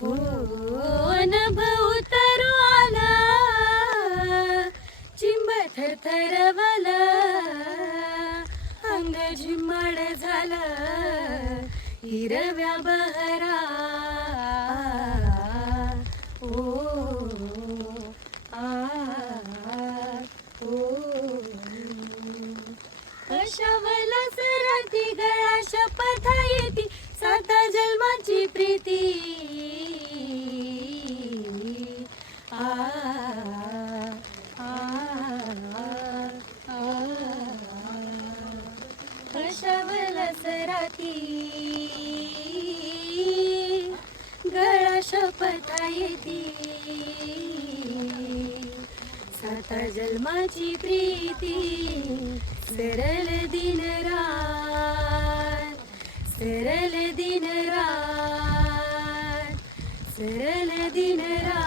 हो अनुभव उतरू आला, चिंब थरथरवला, अंग झिम्मड झालं हिरव्या बहरा. ओ आ ओ कशावला सराती गळा शपथ येती, साता जन्माची प्रीती. आ आ आ कशावला सराती गळा शपथ येती, साता जन्माची प्रीती. सरल दिन रात, सरल दिन रात, सरल दिन रात.